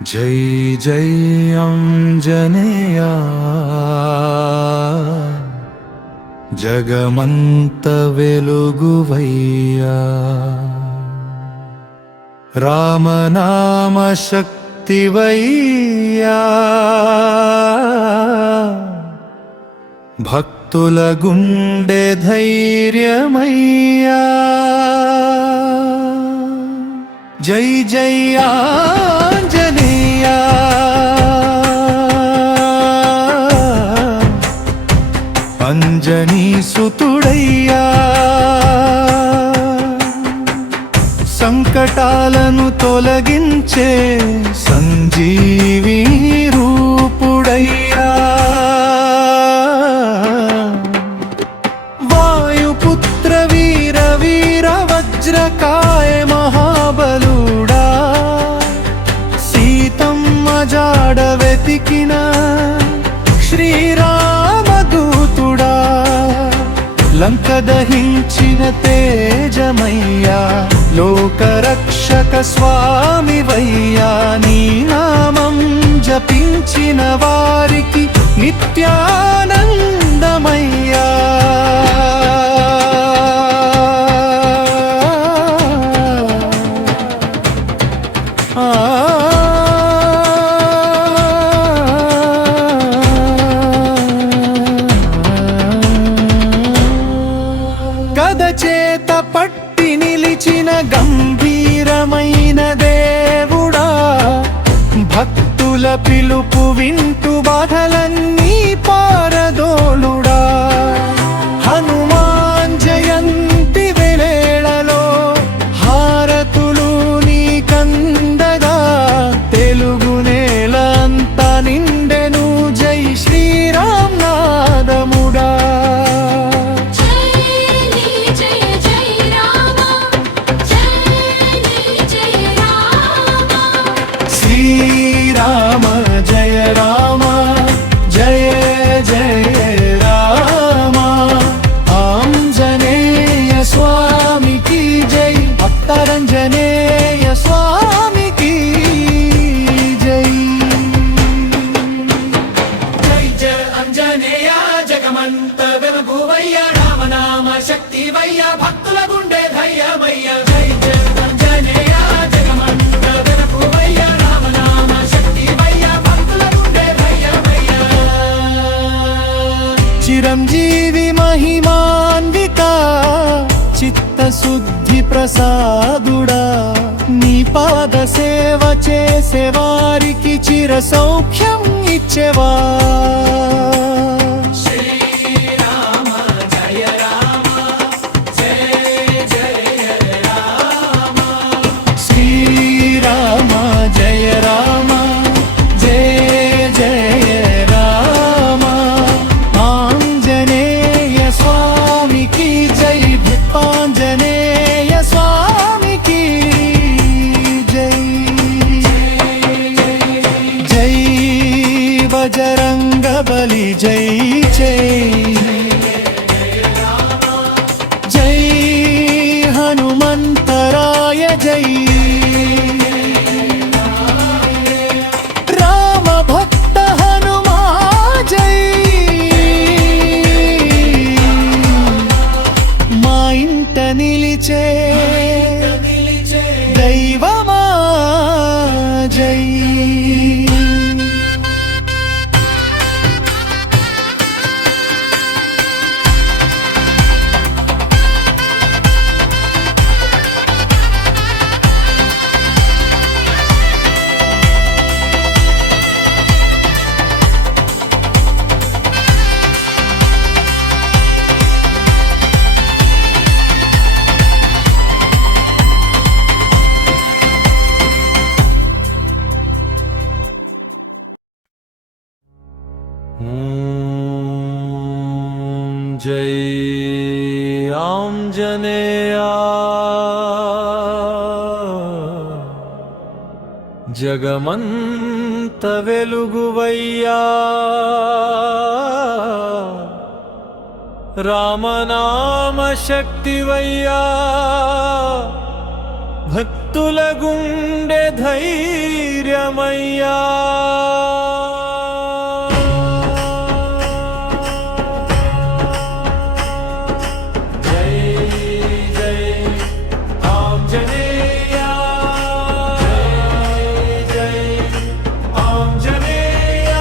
జై జై అంజనేయ జగమంత వెలుగువయ్యా రామనామ శక్తివయ్యా భక్తుల గుండె ధైర్యమయ్యా జై జై ఆంజనేయ అంజనీ సుతుడయ్యా సంకటాలను తొలగించే సంజీవి రూపుడయ్యా వాయుపుత్ర వీర వీర వజ్రకాయ మహాబలుడా సీతమ్మ జాడ వెతికిన శ్రీరామదూతుడా లంక దహించిన తేజమయ్యా లోకరక్షక స్వామివయ్యా నీ నామం జపించిన వారికి నిత్యానందమయ్యా గద చేత పట్టి నిలిచిన గంభీరమైన దేవుడా భక్తుల పిలుపు వింటూ బాధలన్నీ పారదోలుడా హనుమాన్ జయంతి వేళలో హారతులు నీ కందగా తెలుగు నేల అంతా నిండెను జై శ్రీరామ్ నాదముడా శ్రీరామ జయ రామ జయ జయ రామ ఆంజనేయ స్వామికి జై భక్తరంజనేయ స్వామికి జై జై జయ అంజనేయ జగమంత వెలుగువయ్య రామనామ శక్తివయ్య భక్తుల గుండె ధైర్యమయ్య జై జయ అంజనేయ జగమంత వెలుగువయ్య రామనామ శక్తివయ్య భక్తుల గుండె ధైర్యమయ్య చిరంజీవి మహిమాన్విత చిత్తశుద్ధి ప్రసాదుడా నీ పాద సేవ చేసే వారికి చిర సౌఖ్యం ఇచ్చేవా శ్రీరామ జయ రామ జయ జయ రామ శ్రీరామ జయ రామ జయ జయ రామ ఆంజనేయ స్వామికి జై దీపాంజనేయ స్వామికి జై జై బజరంగ బలి జై జై జై హనుమంతరాయ జై రామ భక్త హనుమా జై మా ఇంట నిలిచే దైవమా జై జై ఆంజనేయ జగమంత వెలుగువయ్యా రామనామ శక్తివయ్యా భక్తుల గుండె ధైర్యమయ్యా జై జై ఆంజనేయ జై జై ఆంజనేయ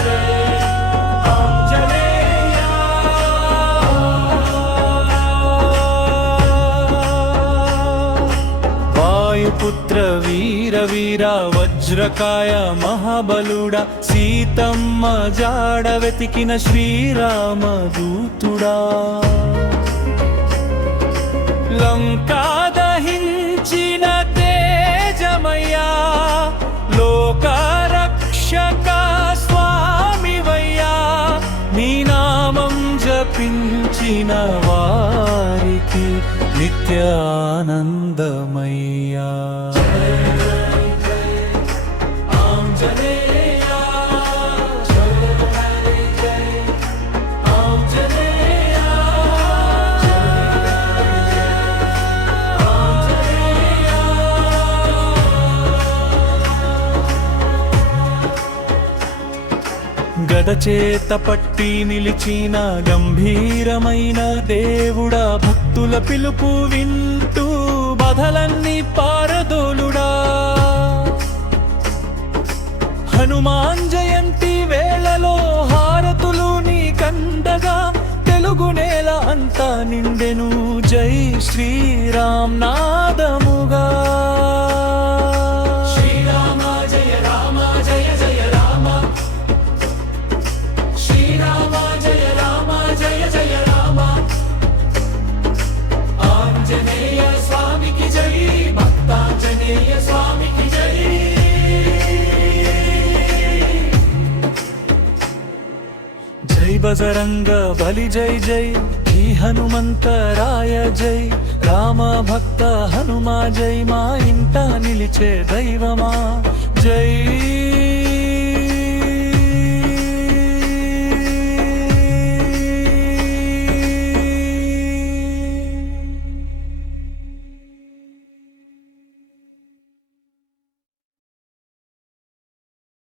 జై ఆంజనేయ వాయుపుత్ర వీర వీర వజ్రకాయ మహాబలుడా సీతమ్మ జాడ వెతికిన శ్రీరామ దూతుడా లంకా దహించిన తేజమయ్యా లోకరక్షక స్వామివయ్యా నీ నామం జపించిన వారికి నిత్య ఆనందమయ్యా గదచేత పట్టి నిలిచిన గంభీరమైన దేవుడా భక్తుల పిలుపు వింటూ బాధలన్నీ పారదోలుడా హనుమాన్ జయంతి వేళలో హారతులు నీ కందగా తెలుగు నేల అంతా నిండెను జై శ్రీరామ్ నాదముగా జై బజరంగ బలి జై జై ఈ హనుమంతరాయ జై రామ భక్త హనుమా జై మా ఇంట నిలిచే దైవమా జై